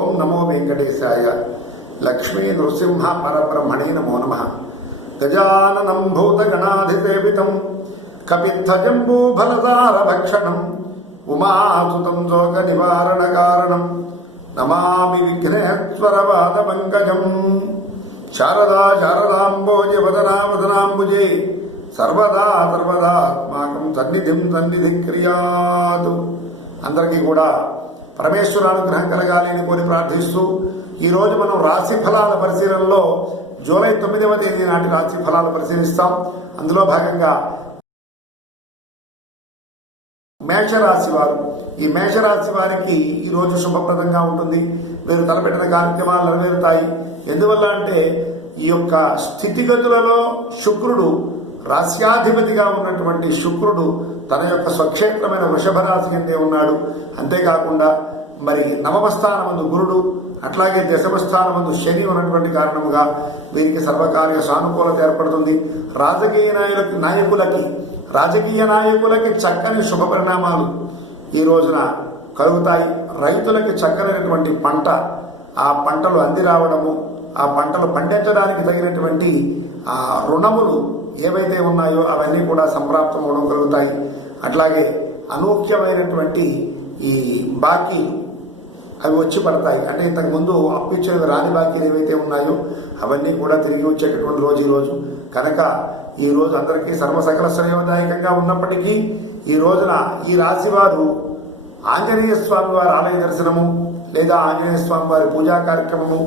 ఓం నమో వెంకటేశాయ. లక్ష్మీ నృసింహ పరబ్రహ్మణే నమో నమః. గజాననం భూతగణాధిసేవితం కపిత్థజంబూఫలసారభక్షణం ఉమాసుతం శోక నివారణ కారణం నమామి విఘ్నేశ్వరపాద పంకజం. శారదా శారదాంబోజ వదనాంబుజే సర్వదా సర్వదాత్మాకం సన్నిధి క్రియాతు. అందరికీ కూడా పరమేశ్వర అనుగ్రహం కలగాలి అని కోరి ప్రార్థిస్తూ ఈరోజు మనం రాశి ఫలాల పరిశీలనలో జూలై 9వ తేదీ నాటి రాశి ఫలాలు పరిశీలిస్తాం. అందులో భాగంగా మేషరాశి వారు, ఈ మేషరాశి వారికి ఈరోజు శుభప్రదంగా ఉంటుంది. వీరు తలపెట్టిన కార్యక్రమాలు నెరవేరుతాయి. ఎందువల్ల అంటే ఈ యొక్క స్థితిగతులలో శుక్రుడు, రాశ్యాధిపతిగా ఉన్నటువంటి శుక్రుడు తన యొక్క స్వక్షేత్రమైన వృషభ రాశి కిందే ఉన్నాడు. అంతేకాకుండా మరి నవమ స్థానమందు గురుడు, అట్లాగే దశమ స్థానమందు శని ఉన్నటువంటి కారణముగా వీరికి సర్వకార్య సానుకూలత ఏర్పడుతుంది. రాజకీయ నాయకులకి చక్కని శుభ పరిణామాలు ఈ రోజున కలుగుతాయి. రైతులకి చక్కనైనటువంటి పంట, ఆ పంటలు అంది రావడము, ఆ పంటలు పండించడానికి తగినటువంటి ఆ రుణములు ఏవైతే ఉన్నాయో అవన్నీ కూడా సంప్రాప్తం అవడం కలుగుతాయి. అట్లాగే అనూఖ్యమైనటువంటి ఈ బాకీలు అవి వచ్చి పడతాయి. అంటే ఇంతకుముందు అప్పిచ్చేవి రాని బాకీలు ఏవైతే ఉన్నాయో అవన్నీ కూడా తిరిగి వచ్చేటటువంటి రోజు ఈరోజు. కనుక ఈ రోజు అందరికీ సర్వసకల శ్రేయోదాయకంగా ఉన్నప్పటికీ ఈ రోజున ఈ రాశి వారు ఆంజనేయ స్వామి వారి ఆలయ దర్శనము లేదా ఆంజనేయ స్వామి వారి పూజా కార్యక్రమము,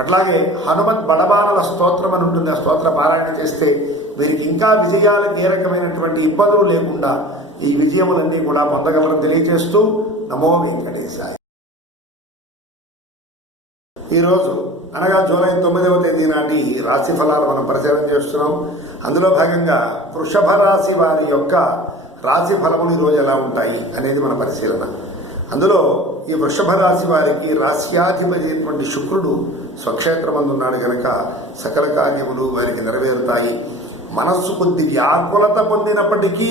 అట్లాగే హనుమత్ బడబానల స్తోత్రం అని ఉంటుంది, ఆ స్తోత్ర పారాయణ చేస్తే వీరికి ఇంకా విజయాలకు ఏ రకమైనటువంటి ఇబ్బందులు లేకుండా ఈ విజయములన్నీ కూడా పొందగలరని తెలియజేస్తూ నమో వెంకటేశాయ. ఈరోజు అనగా జూలై 9వ తేదీ నాటి రాశి ఫలాలు మనం పరిశీలన చేస్తున్నాం. అందులో భాగంగా వృషభ రాశి వారి యొక్క రాశి ఫలములు ఈరోజు ఎలా ఉంటాయి అనేది మన పరిశీలన. అందులో ఈ వృషభ రాశి వారికి రాశ్యాధిపతి అయినటువంటి శుక్రుడు స్వక్షేత్రమందు ఉన్నాడు కనుక సకల కార్యములు వారికి నెరవేరుతాయి. మనస్సు కొద్ది వ్యాకులత పొందినప్పటికీ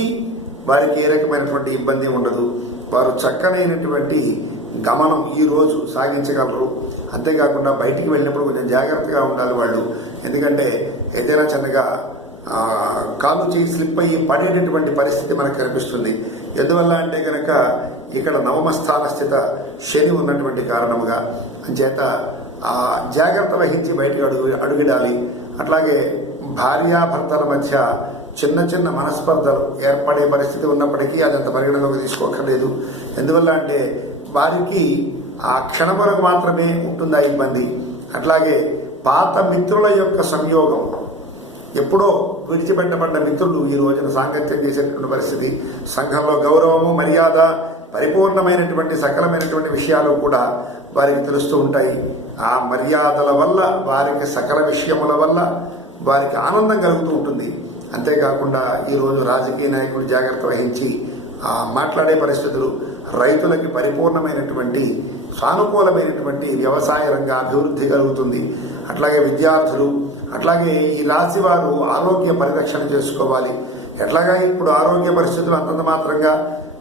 వారికి ఏ రకమైనటువంటి ఇబ్బంది ఉండదు. వారు చక్కనైనటువంటి గమనం ఈ రోజు సాగించగలరు. అంతేకాకుండా బయటికి వెళ్ళినప్పుడు కొంచెం జాగ్రత్తగా ఉండాలి వాళ్ళు. ఎందుకంటే ఏదైనా చిన్నగా కాలు చేయి స్లిప్ అయ్యి పడేటటువంటి పరిస్థితి మనకు కనిపిస్తుంది. ఎందువల్ల అంటే కనుక ఇక్కడ నవమ స్థాన స్థిత శని ఉన్నటువంటి కారణముగా అంచేత జాగ్రత్త వహించి బయటికి అడుగిడాలి. అట్లాగే భార్యాభర్తల మధ్య చిన్న చిన్న మనస్పర్ధలు ఏర్పడే పరిస్థితి ఉన్నప్పటికీ అదంత పరిగణలోకి తీసుకోకర్లేదు. ఎందువల్ల అంటే వారికి ఆ క్షణములకు మాత్రమే ఉంటుంది ఆ ఇబ్బంది. అట్లాగే పాత మిత్రుల యొక్క సంయోగం, ఎప్పుడో విడిచిపెట్టబడ్డ మిత్రులు ఈ రోజున సాంగత్యం చేసేటువంటి పరిస్థితి. సంఘంలో గౌరవము, మర్యాద, పరిపూర్ణమైనటువంటి సకలమైనటువంటి విషయాలు కూడా వారికి తెలుస్తూ ఉంటాయి. ఆ మర్యాదల వల్ల వారికి సకల విషయముల వల్ల వారికి ఆనందం కలుగుతూ ఉంటుంది. అంతేకాకుండా ఈరోజు రాజకీయ నాయకులు జాగ్రత్త వహించి మాట్లాడే పరిస్థితులు, రైతులకి పరిపూర్ణమైనటువంటి సానుకూలమైనటువంటి వ్యవసాయ రంగ అభివృద్ధి కలుగుతుంది. అట్లాగే విద్యార్థులు, అట్లాగే ఈ రాశి వారు ఆరోగ్య పరిరక్షణ చేసుకోవాలి. ఎట్లాగా ఇప్పుడు ఆరోగ్య పరిస్థితులు అంతంత మాత్రంగా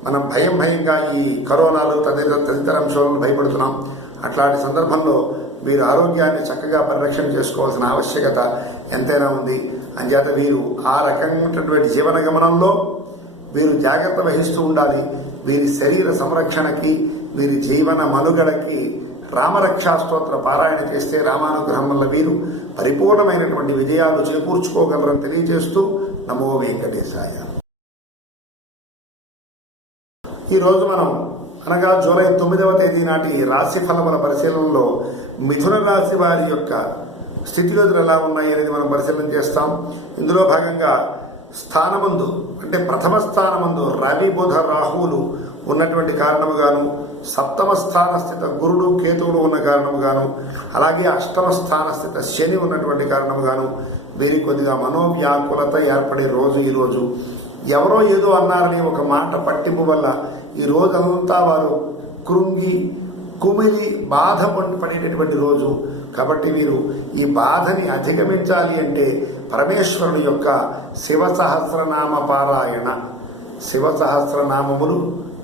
మనం భయంగా ఈ కరోనాలు తదితర అంశాలను భయపడుతున్నాం. అట్లాంటి సందర్భంలో వీరు ఆరోగ్యాన్ని చక్కగా పరిరక్షణ చేసుకోవాల్సిన ఆవశ్యకత ఎంతైనా ఉంది. అంచేత వీరు ఆ రకమైనటువంటి జీవన గమనంలో వీరు జాగ్రత్త వహిస్తూ ఉండాలి. వీరి శరీర సంరక్షణకి, వీరి జీవన మనుగడకి రామరక్షా స్తోత్ర పారాయణ చేస్తే రామానుగ్రహం వల్ల వీరు పరిపూర్ణమైనటువంటి విజయాలు చేకూర్చుకోగలరని తెలియజేస్తూ నమో వెంకటేశాయ. ఈరోజు మనం అనగా జూలై 9వ తేదీ నాటి రాశి ఫలముల పరిశీలనలో మిథున రాశి వారి యొక్క స్థితిగతులు ఎలా ఉన్నాయి అనేది మనం పరిశీలన చేస్తాం. ఇందులో భాగంగా స్థానమందు అంటే ప్రథమ స్థానమందు రవి బుధ రాహువులు ఉన్నటువంటి కారణముగాను, సప్తమ స్థాన స్థిత గురుడు కేతువులు ఉన్న కారణముగాను, అలాగే అష్టమ స్థాన స్థిత శని ఉన్నటువంటి కారణముగాను వీరికి కొద్దిగా మనోవ్యాకులత ఏర్పడే రోజు ఈరోజు. ఎవరో ఏదో అన్నారని ఒక మాట పట్టింపు వల్ల ఈ రోజంతా వారు కృంగి కుమిలి బాధ పడేటటువంటి రోజు. కాబట్టి వీరు ఈ బాధని అధిగమించాలి అంటే పరమేశ్వరుని యొక్క శివ సహస్రనామ పారాయణ, శివ సహస్రనామములు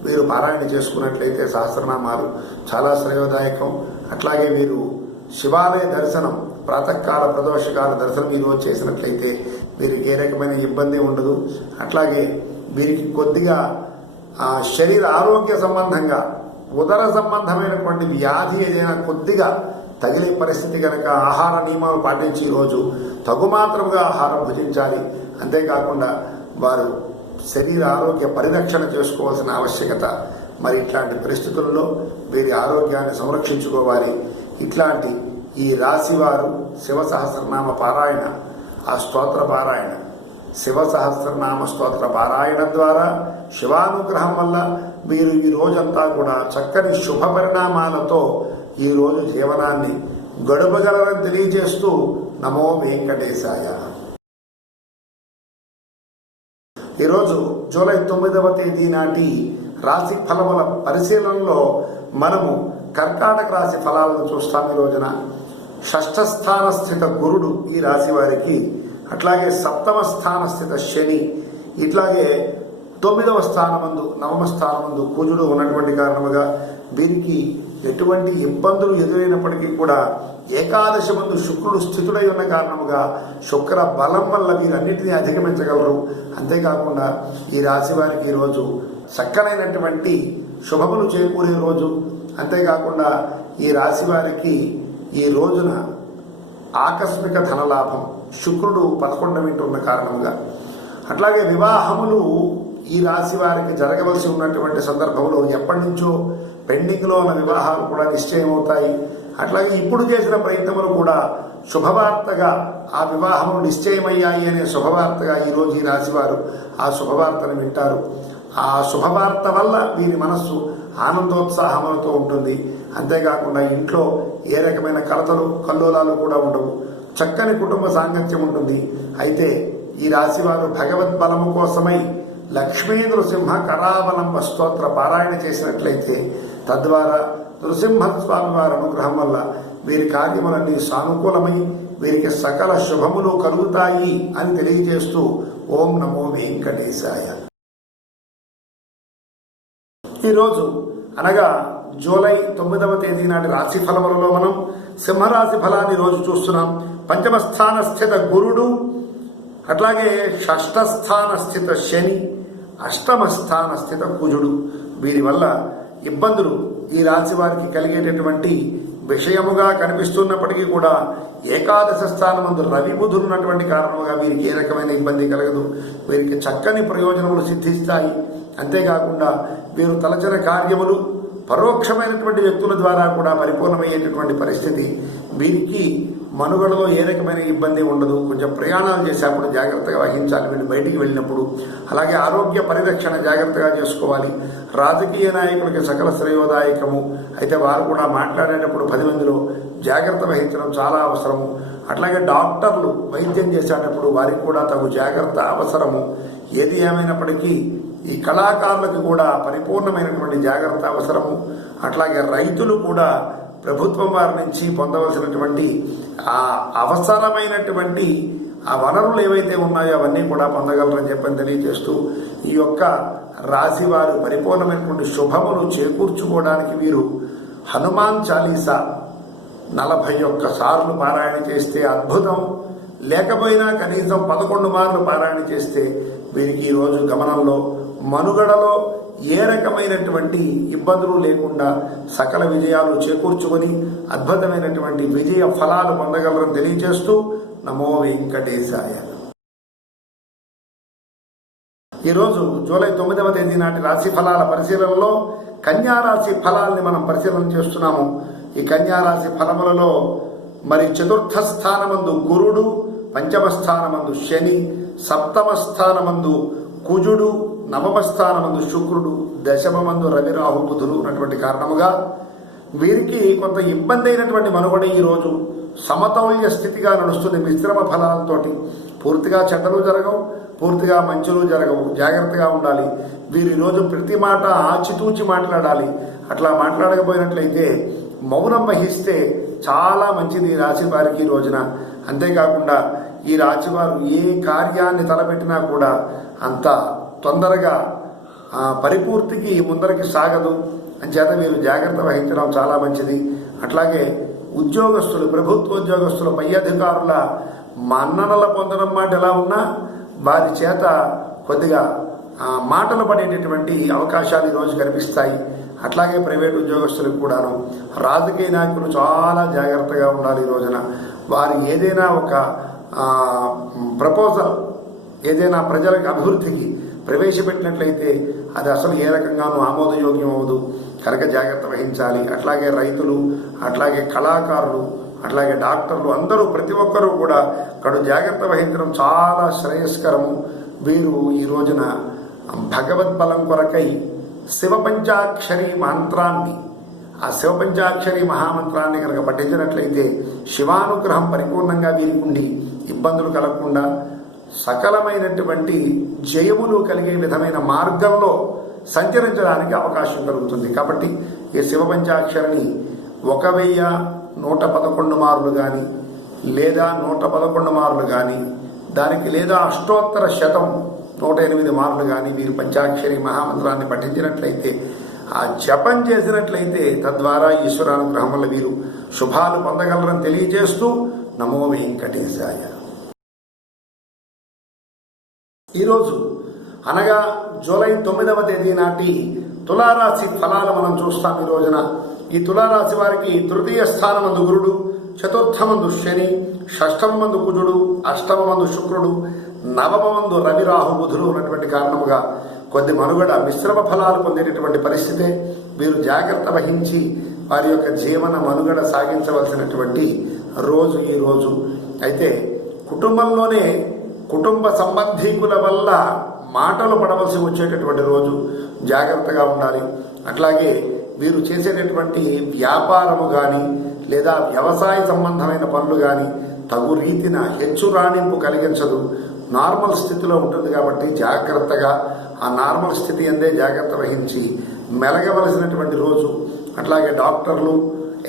వీరు పారాయణ చేసుకున్నట్లయితే సహస్రనామాలు చాలా శ్రేయోదాయకం. అట్లాగే వీరు శివాలయ దర్శనం, ప్రాతకాల ప్రదోషకాల దర్శనం ఈరోజు చేసినట్లయితే వీరికి ఏ రకమైన ఇబ్బంది ఉండదు. అట్లాగే వీరికి కొద్దిగా శరీర ఆరోగ్య సంబంధంగా ఉదర సంబంధమైనటువంటి వ్యాధి ఏదైనా కొద్దిగా తగిలే పరిస్థితి కనుక ఆహార నియమాలు పాటించి ఈరోజు తగుమాత్రముగా ఆహారం భుజించాలి. అంతేకాకుండా వారు శరీర ఆరోగ్య పరిరక్షణ చేసుకోవాల్సిన ఆవశ్యకత. మరి ఇట్లాంటి పరిస్థితుల్లో వీరి ఆరోగ్యాన్ని సంరక్షించుకోవాలి. ఇట్లాంటి ఈ రాశివారు శివ సహస్రనామ పారాయణ, ఆ స్తోత్ర పారాయణ, శివ సహస్రనామ స్తోత్ర పారాయణ ద్వారా శివానుగ్రహం వల్ల వీరు ఈ రోజంతా కూడా చక్కని శుభ పరిణామాలతో ఈరోజు జీవనాన్ని గడుపగలరని తెలియజేస్తూ నమో వెంకటేశాయ. ఈరోజు జూలై 9వ తేదీ నాటి రాశి ఫలముల పరిశీలనలో మనము కర్కాటక రాశి ఫలాలను చూస్తాం. ఈ రోజున షష్ఠ స్థాన స్థిత గురుడు ఈ రాశి వారికి, అట్లాగే సప్తమ స్థాన స్థిత శని, ఇట్లాగే 9వ స్థానమందు నవమ స్థానమందు కుజుడు ఉన్నటువంటి కారణముగా వీరికి ఎటువంటి ఇబ్బందులు ఎదురైనప్పటికీ కూడా ఏకాదశి మందు శుక్రుడు స్థితుడై ఉన్న కారణముగా శుక్ర బలం వల్ల వీరన్నిటినీ అధిగమించగలరు. అంతేకాకుండా ఈ రాశి వారికి ఈరోజు చక్కనైనటువంటి శుభములు చేకూరే రోజు. అంతేకాకుండా ఈ రాశి వారికి ఈ రోజున ఆకస్మిక ధనలాభం, శుక్రుడు 11వ ఇంట ఉన్న కారణముగా. అట్లాగే వివాహములు ఈ రాశి వారికి జరగవలసి ఉన్నటువంటి సందర్భంలో ఎప్పటి నుంచో పెండింగ్లో ఉన్న వివాహాలు కూడా నిశ్చయమవుతాయి. అట్లాగే ఇప్పుడు చేసిన ప్రయత్నములు కూడా శుభవార్తగా ఆ వివాహములు నిశ్చయమయ్యాయి అనే శుభవార్తగా ఈరోజు ఈ రాశివారు ఆ శుభవార్తను వింటారు. ఆ శుభవార్త వల్ల వీరి మనస్సు ఆనందోత్సాహములతో ఉంటుంది. అంతేకాకుండా ఇంట్లో ఏ రకమైన కలతలు కల్లోలాలు కూడా ఉండవు. చక్కని కుటుంబ సాంగత్యం ఉంటుంది. అయితే ఈ రాశివారు భగవద్బలము కోసమై లక్ష్మీ నృసింహ కరావలంబ స్తోత్ర పారాయణ చేసినట్లయితే తద్వారా నృసింహస్వామి వారి అనుగ్రహం వల్ల వీరి కార్యములన్నీ సానుకూలమై వీరికి సకల శుభములు కలుగుతాయి అని తెలియజేస్తూ ఓం నమో వెంకటేశాయ. ఈరోజు అనగా జూలై 9వ తేదీ నాటి రాశి ఫలములలో మనం సింహరాశి ఫలాన్ని రోజు చూస్తున్నాం. పంచమ స్థాన స్థిత గురుడు, అట్లాగే షష్ఠ స్థాన స్థిత శని, అష్టమ స్థాన స్థిత కుజుడు. వీరి వల్ల ఇబ్బందులు ఈ రాశి వారికి కలిగేటటువంటి విషయముగా కనిపిస్తున్నప్పటికీ కూడా ఏకాదశ స్థానమందు రవి బుధులు ఉన్నటువంటి కారణముగా వీరికి ఏ రకమైన ఇబ్బంది కలగదు. వీరికి చక్కని ప్రయోజనములు సిద్ధిస్తాయి. అంతేకాకుండా వీరు తలచిన కార్యములు పరోక్షమైనటువంటి వ్యక్తుల ద్వారా కూడా పరిపూర్ణమయ్యేటటువంటి పరిస్థితి. వీరికి మనుగడలో ఏ రకమైన ఇబ్బంది ఉండదు. కొంచెం ప్రయాణాలు చేసేప్పుడు జాగ్రత్తగా వహించాలి వీళ్ళు బయటికి వెళ్ళినప్పుడు. అలాగే ఆరోగ్య పరిరక్షణ జాగ్రత్తగా చేసుకోవాలి. రాజకీయ నాయకులకి సకల శ్రేయోదాయకము. అయితే వారు కూడా మాట్లాడేటప్పుడు 10 మందిలో జాగ్రత్త వహించడం చాలా అవసరము. అట్లాగే డాక్టర్లు వైద్యం చేసేటప్పుడు వారికి కూడా తగు జాగ్రత్త అవసరము. ఏది ఏమైనప్పటికీ ఈ కళాకారులకు కూడా పరిపూర్ణమైనటువంటి జాగ్రత్త అవసరము. అట్లాగే రైతులు కూడా ప్రభుత్వం వారి నుంచి పొందవలసినటువంటి ఆ అవసరమైనటువంటి ఆ వనరులు ఏవైతే ఉన్నాయో అవన్నీ కూడా పొందగలరని చెప్పని తెలియజేస్తూ ఈ యొక్క రాశి వారు పరిపూర్ణమైనటువంటి శుభములు చేకూర్చుకోవడానికి వీరు హనుమాన్ చాలీసా 41 సార్లు పారాయణ చేస్తే అద్భుతం. లేకపోయినా కనీసం 11 మార్లు పారాయణ చేస్తే వీరికి ఈరోజు గమనంలో మనుగడలో ఏ రకమైనటువంటి ఇబ్బందులు లేకుండా సకల విజయాలు చేకూర్చుకొని అద్భుతమైనటువంటి విజయ ఫలాలు పొందగలరని తెలియజేస్తూ నమో వెంకటేశాయ. ఈరోజు జూలై 9వ తేదీ నాటి రాశి ఫలాల పరిశీలనలో కన్యారాశి ఫలాల్ని మనం పరిశీలన చేస్తున్నాము. ఈ కన్యారాశి ఫలములలో మరి చతుర్థ స్థానమందు గురుడు, పంచమ స్థానమందు శని, సప్తమ స్థానమందు కుజుడు, నవమ స్థానమందు శుక్రుడు, దశమమందు రవి రాహు బుధులు ఉన్నటువంటి కారణముగా వీరికి కొంత ఇబ్బంది అయినటువంటి మనుగడ ఈరోజు సమతౌల్య స్థితిగా నడుస్తుంది. మిశ్రమ ఫలాలతోటి పూర్తిగా చెడ్డలు జరగవు, పూర్తిగా మంచులు జరగవు. జాగ్రత్తగా ఉండాలి. వీరు ఈరోజు ప్రతి మాట ఆచితూచి మాట్లాడాలి. అట్లా మాట్లాడకపోయినట్లయితే మౌనం వహిస్తే చాలా మంచిది ఈ రాశి వారికి ఈ రోజున. అంతేకాకుండా ఈ రాశివారు ఏ కార్యాన్ని తలపెట్టినా కూడా అంత తొందరగా పరిపూర్తికి ముందరికి సాగదు. అంచేత మీరు జాగ్రత్త వహించడం చాలా మంచిది. అట్లాగే ఉద్యోగస్తులు, ప్రభుత్వ ఉద్యోగస్తుల, పై అధికారుల మన్ననలు పొందడం మాట ఎలా ఉన్నా వారి చేత కొద్దిగా మాటలు పడేటటువంటి అవకాశాలు ఈరోజు కనిపిస్తాయి. అట్లాగే ప్రైవేట్ ఉద్యోగస్తులకు కూడాను, రాజకీయ నాయకులు చాలా జాగ్రత్తగా ఉండాలి. ఈ రోజున వారు ఏదైనా ఒక ప్రపోజల్, ఏదైనా ప్రజలకు అభివృద్ధికి ప్రవేశపెట్టినట్లయితే అది అసలు ఏ రకంగానూ ఆమోదయోగ్యం అవ్వదు కనుక జాగ్రత్త వహించాలి. అట్లాగే రైతులు, అట్లాగే కళాకారులు, అట్లాగే డాక్టర్లు అందరూ ప్రతి ఒక్కరూ కూడా కడు జాగ్రత్త వహించడం చాలా శ్రేయస్కరము. వీరు ఈ రోజున భగవద్బలం కొరకై శివపంచాక్షరి మంత్రాన్ని, ఆ శివపంచాక్షరి మహామంత్రాన్ని కనుక పఠించినట్లయితే శివానుగ్రహం పరిపూర్ణంగా వీరికి ఉండి ఇబ్బందులు కలగకుండా సకలమైనటువంటి జయములు కలిగే విధమైన మార్గంలో సంచరించడానికి అవకాశం కలుగుతుంది. కాబట్టి ఈ శివపంచాక్షరిని 1111 మార్లు కానీ లేదా 111 మార్లు కానీ, దానికి లేదా అష్టోత్తర శతం 108 మార్లు కానీ వీరు పంచాక్షరి మహామంత్రాన్ని పఠించినట్లయితే, ఆ జపం చేసినట్లయితే తద్వారా ఈశ్వరానుగ్రహం వల్ల వీరు శుభాలు పొందగలరని తెలియజేస్తూ నమో వెంకటేశాయ. ఈరోజు అనగా జూలై 9వ తేదీ నాటి తులారాశి ఫలాలు మనం చూస్తాం. ఈ రోజున ఈ తులారాశి వారికి తృతీయ స్థానమందు గురుడు, చతుర్థమందు శని, షష్టమందు కుజుడు, అష్టమందు శుక్రుడు, నవమందు రవి, రాహు, బుధులు ఉన్నటువంటి కారణముగా కొద్ది మనుగడ మిశ్రమ ఫలాలు పొందేటటువంటి పరిస్థితే. వీరు జాగ్రత్త వహించి వారి యొక్క జీవన మనుగడ సాగించవలసినటువంటి రోజు ఈ రోజు. అయితే కుటుంబంలోనే కుటుంబ సంబంధీకుల వల్ల మాటలు పడవలసి వచ్చేటటువంటి రోజు, జాగ్రత్తగా ఉండాలి. అట్లాగే వీరు చేసేటటువంటి వ్యాపారము కానీ లేదా వ్యవసాయ సంబంధమైన పనులు కానీ తగు రీతిన హెచ్చు రాణింపు కలిగించదు, నార్మల్ స్థితిలో ఉంటుంది. కాబట్టి జాగ్రత్తగా ఆ నార్మల్ స్థితి అందే జాగ్రత్త వహించి మెలగవలసినటువంటి రోజు. అట్లాగే డాక్టర్లు,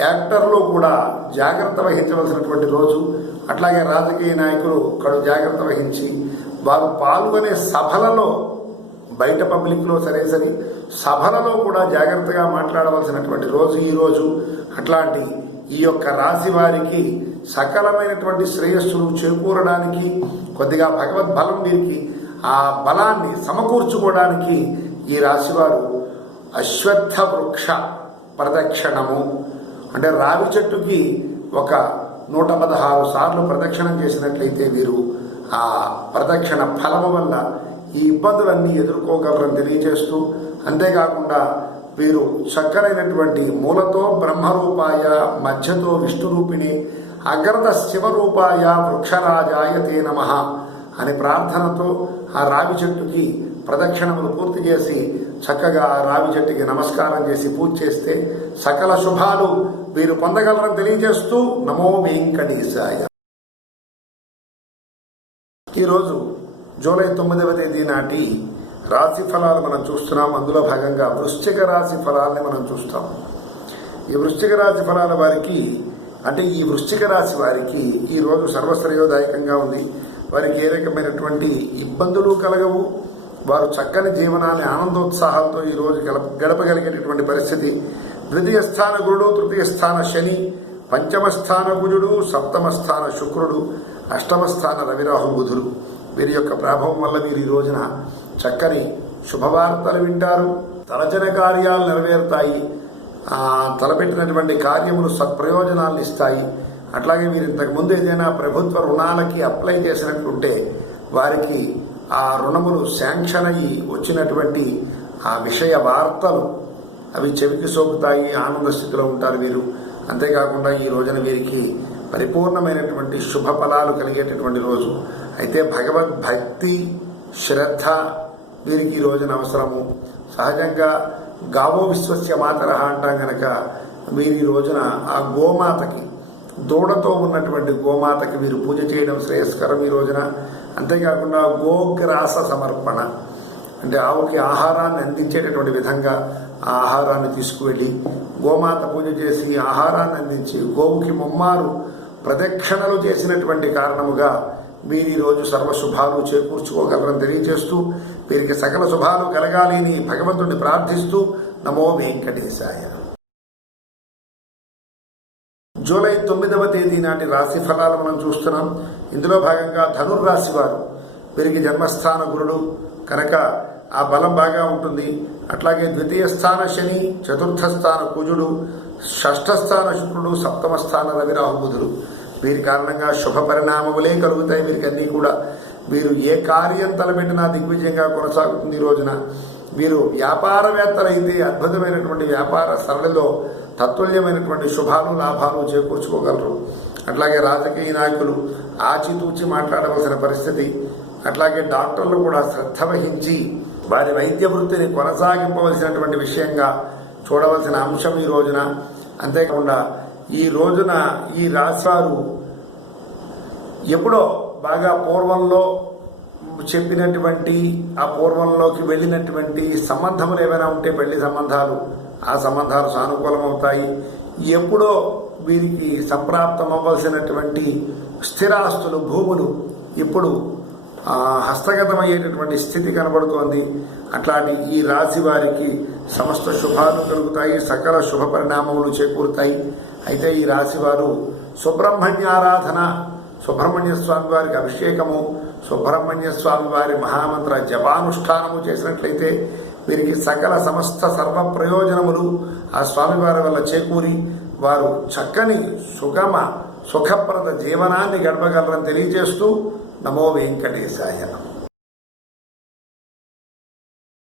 యాక్టర్లు కూడా జాగ్రత్త వహించవలసినటువంటి రోజు. అట్లాగే రాజకీయ నాయకులు కడు జాగ్రత్త వహించి వారు పాల్గొనే సభలలో, బయట పబ్లిక్లో సరే సభలలో కూడా జాగ్రత్తగా మాట్లాడవలసినటువంటి రోజు ఈ రోజు. అట్లాంటి ఈ యొక్క రాశి వారికి సకలమైనటువంటి శ్రేయస్సులు చేకూరడానికి, కొద్దిగా భగవద్బలం వీరికి ఆ బలాన్ని సమకూర్చుకోవడానికి ఈ రాశివారు అశ్వత్థ వృక్ష ప్రదక్షిణము, అంటే రావి చెట్టుకి ఒక 116 సార్లు ప్రదక్షిణం చేసినట్లయితే వీరు ఆ ప్రదక్షిణ ఫలము వల్ల ఈ ఇబ్బందులన్నీ ఎదుర్కోగలరని తెలియజేస్తూ, అంతేకాకుండా వీరు చక్కనైనటువంటి మూలతో బ్రహ్మరూపాయ, మధ్యతో విష్ణురూపిణి, అగ్రత శివరూపాయ వృక్షరాజాయ తే నమః అని ప్రార్థనతో ఆ రావి చెట్టుకి ప్రదక్షిణములు పూర్తి చేసి చక్కగా ఆ రావి చెట్టుకి నమస్కారం చేసి పూజ చేస్తే సకల శుభాలు వీరు పొందగలరని తెలియజేస్తూ నమో వెంకటేశాయ. ఈరోజు జూలై 9వ తేదీ నాటి రాశి ఫలాలు మనం చూస్తున్నాం. అందులో భాగంగా వృశ్చిక రాశి ఫలాలని మనం చూస్తాం. ఈ వృశ్చిక రాశి ఫలాల వారికి, అంటే ఈ వృశ్చిక రాశి వారికి ఈరోజు సర్వశ్రేయోదాయకంగా ఉంది. వారికి ఏ రకమైనటువంటి ఇబ్బందులు కలగవు. వారు చక్కని జీవనాన్ని ఆనందోత్సాహాలతో ఈరోజు గడపగలిగేటటువంటి పరిస్థితి. ద్వితీయ స్థాన గురుడు, తృతీయ స్థాన శని, పంచమ స్థాన కుజుడు, సప్తమ స్థాన శుక్రుడు, అష్టమ స్థాన రవిరాహు బుధులు. వీరి యొక్క ప్రభావం వల్ల వీరు ఈ రోజున చక్కని శుభవార్తలు వింటారు, తలచిన కార్యాలు నెరవేరుతాయి, తలపెట్టినటువంటి కార్యములు సత్ప్రయోజనాలను ఇస్తాయి. అట్లాగే వీరు ఇంతకుముందు ఏదైనా ప్రభుత్వ రుణాలకి అప్లై చేసినట్లుంటే వారికి ఆ రుణములు శాంక్షన్ అయ్యి వచ్చినటువంటి ఆ విషయ వార్తలు అవి చెవికి సోకుతాయి, ఆనంద స్థితిలో ఉంటారు వీరు. అంతేకాకుండా ఈ రోజున వీరికి పరిపూర్ణమైనటువంటి శుభ ఫలాలు కలిగేటటువంటి రోజు. అయితే భగవద్భక్తి, శ్రద్ధ వీరికి ఈ రోజున అవసరము. సహజంగా గావో విశ్వస్య మాతరః అంటాం కనుక వీరి రోజున ఆ గోమాతకి, దూడతో ఉన్నటువంటి గోమాతకి వీరు పూజ చేయడం శ్రేయస్కరం ఈ రోజున. అంతేకాకుండా గోగ్రాస సమర్పణ, అంటే ఆవుకి ఆహారాన్ని అందించేటటువంటి విధంగా ఆ ఆహారాన్ని తీసుకువెళ్ళి గోమాత పూజ చేసి ఆహారాన్ని అందించి గోవుకి ముమ్మారు ప్రదక్షిణలు చేసినటువంటి కారణముగా వీరి రోజు సర్వశుభాలు చేకూర్చుకోగలరని తెలియజేస్తూ, వీరికి సకల శుభాలు కలగాలి అని భగవంతుడిని ప్రార్థిస్తూ నమో వెంకటేశాయ. జూలై 9వ తేదీ నాటి రాశి ఫలాలు మనం చూస్తున్నాం. ఇందులో భాగంగా ధనుర్రాశి వారు, వీరికి జన్మస్థాన గురుడు కనుక ఆ బలం బాగా ఉంటుంది. అట్లాగే ద్వితీయ స్థాన శని, చతుర్థ స్థాన కుజుడు, షష్ఠ స్థాన శుక్రుడు, సప్తమ స్థాన రవి రాహు బుధుడు. వీరి కారణంగా శుభ పరిణామములే కలుగుతాయి. వీరికి అన్నీ కూడా వీరు ఏ కార్యం తలపెట్టినా దిగ్విజయంగా కొనసాగుతుంది. ఈ రోజున వీరు వ్యాపారవేత్తలైతే అద్భుతమైనటువంటి వ్యాపార సరళిలో తత్తుల్యమైనటువంటి శుభాలు లాభాలు చేకూర్చుకోగలరు. అట్లాగే రాజకీయ నాయకులు ఆచితూచి మాట్లాడవలసిన పరిస్థితి. అట్లాగే డాక్టర్లు కూడా శ్రద్ధ వహించి వారి వైద్య వృత్తిని కొనసాగింపవలసినటువంటి విషయంగా చూడవలసిన అంశం ఈ రోజున. అంతేకాకుండా ఈ రోజున ఈ రాశివారు ఎప్పుడో బాగా పూర్వంలో చెప్పినటువంటి ఆ పూర్వంలోకి వెళ్ళినటువంటి సంబంధములు ఏమైనా ఉంటే పెళ్లి సంబంధాలు, ఆ సంబంధాలు సానుకూలమవుతాయి. ఎప్పుడో వీరికి సంప్రాప్తం అవ్వాల్సినటువంటి స్థిరాస్తులు, భూములు ఇప్పుడు హస్తగతమయ్యేటటువంటి స్థితి కనబడుతోంది. అట్లాంటి ఈ రాశి వారికి సమస్త శుభాలు కలుగుతాయి, సకల శుభ పరిణామములు చేకూరుతాయి. అయితే ఈ రాశి వారు సుబ్రహ్మణ్యారాధన, సుబ్రహ్మణ్య స్వామి వారికి అభిషేకము, సుబ్రహ్మణ్య స్వామి వారి మహామంత్ర జపానుష్ఠానము చేసినట్లయితే వీరికి సకల సమస్త సర్వ ప్రయోజనములు ఆ స్వామివారి వల్ల చేకూరి వారు చక్కని సుఖప్రద జీవనాన్ని గడపగలరని తెలియజేస్తూ నమో వెంకటేశాయ.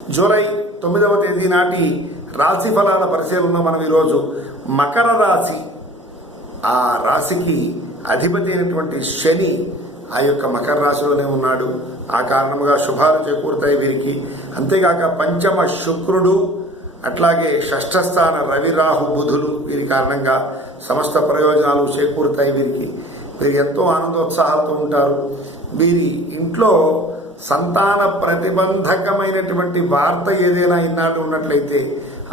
జూలై 9వ తేదీ నాటి రాశి ఫలాల పరిశీలనలో మనం ఈరోజు మకర రాశి, ఆ రాశికి అధిపతి అయినటువంటి శని ఆ యొక్క మకర రాశిలోనే ఉన్నాడు. ఆ కారణముగా శుభాలు చేకూరుతాయి వీరికి. అంతేగాక పంచమ శుక్రుడు, అట్లాగే షష్ఠ స్థాన రవి రాహు బుధులు వీరి కారణంగా సమస్త ప్రయోజనాలు చేకూరుతాయి వీరికి. వీరు ఎంతో ఆనందోత్సాహాలతో ఉంటారు. వీరి ఇంట్లో సంతాన ప్రతిబంధకమైనటువంటి వార్త ఏదైనా ఇన్నాళ్ళు ఉన్నట్లయితే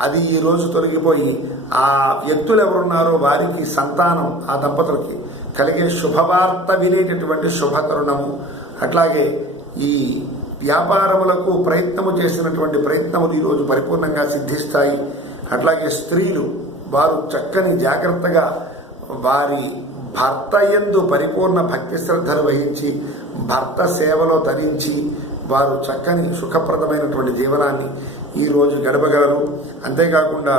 అది ఈ రోజు తొలగిపోయి ఆ వ్యక్తులు ఎవరున్నారో వారికి సంతానం, ఆ దంపతులకి కలిగే శుభవార్త వినేటటువంటి శుభతరుణము. అట్లాగే ఈ వ్యాపారములకు ప్రయత్నము చేసినటువంటి ప్రయత్నములు ఈరోజు పరిపూర్ణంగా సిద్ధిస్తాయి. అట్లాగే స్త్రీలు వారు చక్కని జాగ్రత్తగా వారి భర్త యందు పరిపూర్ణ భక్తి శ్రద్ధలు వహించి భర్త సేవలో తరించి వారు చక్కని సుఖప్రదమైనటువంటి జీవనాన్ని ఈరోజు గడపగలరు. అంతేకాకుండా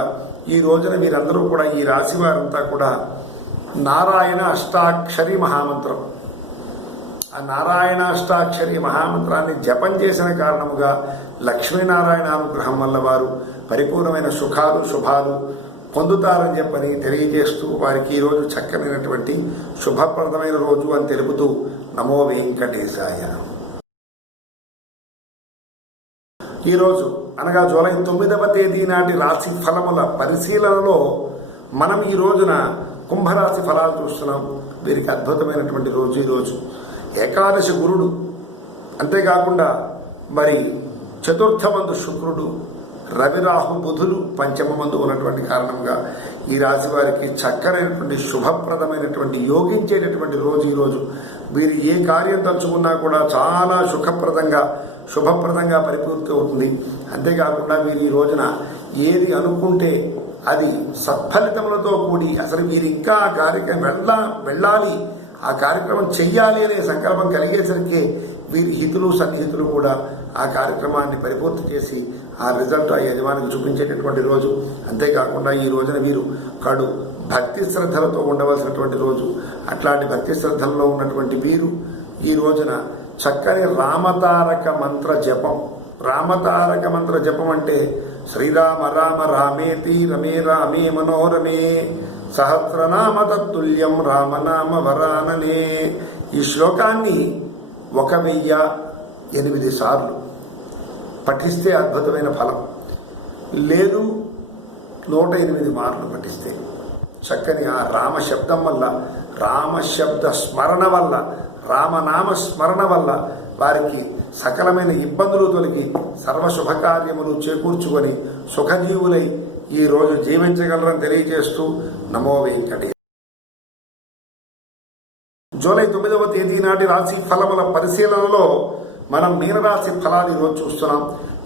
ఈ రోజున వీరందరూ కూడా, ఈ రాశి వారంతా కూడా నారాయణ అష్టాక్షరి మహామంత్రం, ఆ నారాయణ అష్టాక్షరి మహామంత్రాన్ని జపం చేసిన కారణముగా లక్ష్మీనారాయణ అనుగ్రహం వల్ల వారు పరిపూర్ణమైన సుఖాలు శుభాలు పొందుతారని చెప్పని తెలియజేస్తూ వారికి ఈరోజు చక్కనైనటువంటి శుభప్రదమైన రోజు అని తెలుపుతూ నమో వెంకటేశాయ. ఈరోజు అనగా జూలై 9వ తేదీ నాటి రాశి ఫలముల పరిశీలనలో మనం ఈ రోజున కుంభరాశి ఫలాలు చూస్తున్నాం. వీరికి అద్భుతమైనటువంటి రోజు ఈరోజు. ఏకాదశి గురుడు, అంతేకాకుండా మరి చతుర్థమందు శుక్రుడు, రవిరాహు బుధులు పంచమందు ఉన్నటువంటి కారణంగా ఈ రాశి వారికి చక్కనైనటువంటి శుభప్రదమైనటువంటి యోగించేటటువంటి రోజు ఈరోజు. వీరు ఏ కార్యం తలుచుకున్నా కూడా చాలా శుభప్రదంగా పరిపూర్తి అవుతుంది. అంతేకాకుండా వీరు ఈ రోజున ఏది అనుకుంటే అది సత్ఫలితములతో కూడి అసలు వీరు ఇంకా ఆ కార్యక్రమం వెళ్ళాలి, ఆ కార్యక్రమం చెయ్యాలి అనే సంకల్పం కలిగేసరికి వీరి హితులు సన్నిహితులు కూడా ఆ కార్యక్రమాన్ని పరిపూర్తి చేసి ఆ రిజల్ట్ ఆ యజమానికి చూపించేటటువంటి రోజు. అంతేకాకుండా ఈ రోజున వీరు కడు భక్తి శ్రద్ధలతో ఉండవలసినటువంటి రోజు. అట్లాంటి భక్తి శ్రద్ధల్లో ఉన్నటువంటి వీరు ఈ రోజున చక్కని రామతారక మంత్ర జపం. రామతారక మంత్ర జపం అంటే శ్రీరామ రామ రామేతి రమే రామే మనోరమే సహస్రనామ తత్తుల్యం రామనామ వరాననే. ఈ శ్లోకాన్ని 1008 సార్లు పఠిస్తే అద్భుతమైన ఫలం. లేదు 108 మార్లు పఠిస్తే చక్కని ఆ రామశబ్దం వల్ల, రామశబ్ద స్మరణ వల్ల, రామనామ స్మరణ వల్ల వారికి సకలమైన ఇబ్బందులు తొలగి సర్వశుభకార్యములు చేకూర్చుకొని సుఖజీవులై ఈ రోజు జీవించగలరని తెలియజేస్తూ నమో వెంకటే. జూలై 9వ తేదీ నాటి రాశి ఫలముల పరిశీలనలో మనం మీనరాశి ఫలాలు ఈరోజు చూస్తున్నాం.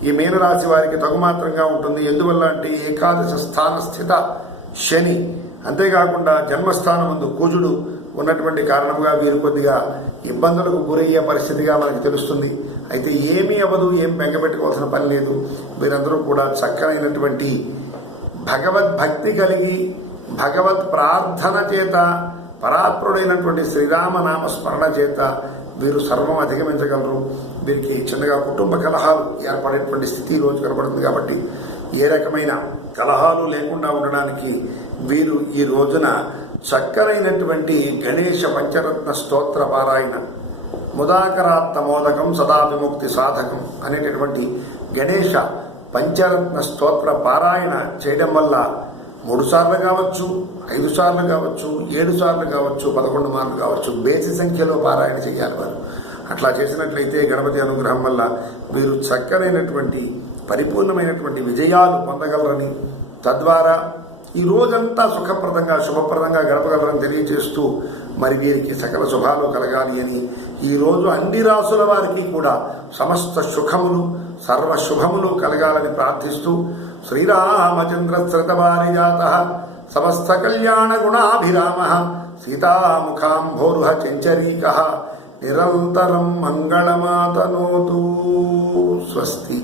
ఈ మీనరాశి వారికి తగుమాత్రంగా ఉంటుంది. ఎందువల్ల అంటే ఏకాదశ స్థాన స్థిత శని అంతేకాకుండా జన్మస్థానం ముందు కుజుడు ఉన్నటువంటి కారణంగా వీరు కొద్దిగా ఇబ్బందులకు గురయ్యే పరిస్థితిగా మనకు తెలుస్తుంది. అయితే ఏమీ అవ్వదు, ఏం బెంగపెట్టుకోవాల్సిన పని లేదు. మీరందరూ కూడా చక్కనైనటువంటి భగవద్భక్తి కలిగి భగవత్ ప్రార్థన చేత పరాత్ముడైనటువంటి శ్రీరామనామ స్మరణ చేత వీరు సర్వం అధిగమించగలరు. వీరికి చిన్నగా కుటుంబ కలహాలు ఏర్పడేటువంటి స్థితి ఈ రోజు కనబడుతుంది. కాబట్టి ఏ రకమైన కలహాలు లేకుండా ఉండడానికి వీరు ఈ రోజున చక్కనైనటువంటి గణేశ పంచరత్న స్తోత్ర పారాయణ, ముదాకరాత్తమోదకం సదా విముక్తి సాధకం అనేటటువంటి గణేశ పంచరత్న స్తోత్ర పారాయణ చేయడం వల్ల 3 సార్లు కావచ్చు, 5 సార్లు కావచ్చు, 7 సార్లు కావచ్చు, 11 మార్లు కావచ్చు, బేసి సంఖ్యలో పారాయణ చేయాలి వారు. అట్లా చేసినట్లయితే గణపతి అనుగ్రహం వల్ల వీరు చక్కనైనటువంటి పరిపూర్ణమైనటువంటి విజయాలు పొందగలరని, తద్వారా ఈ రోజంతా సుఖప్రదంగా శుభప్రదంగా గడపగలరని తెలియజేస్తూ మరి వీరికి సకల శుభాలు కలగాలి అని ఈరోజు అన్ని రాసుల వారికి కూడా సమస్త సుఖములు సర్వశుభములు కలగాలని ప్రార్థిస్తూ శ్రీరామచంద్ర శ్రతవారిజాత సమస్త కళ్యాణ గుణాభిరామ సీతాముఖాంభోరుహ చెంచరీక నిరంతరం మంగళమాతనోతు. స్వస్తి.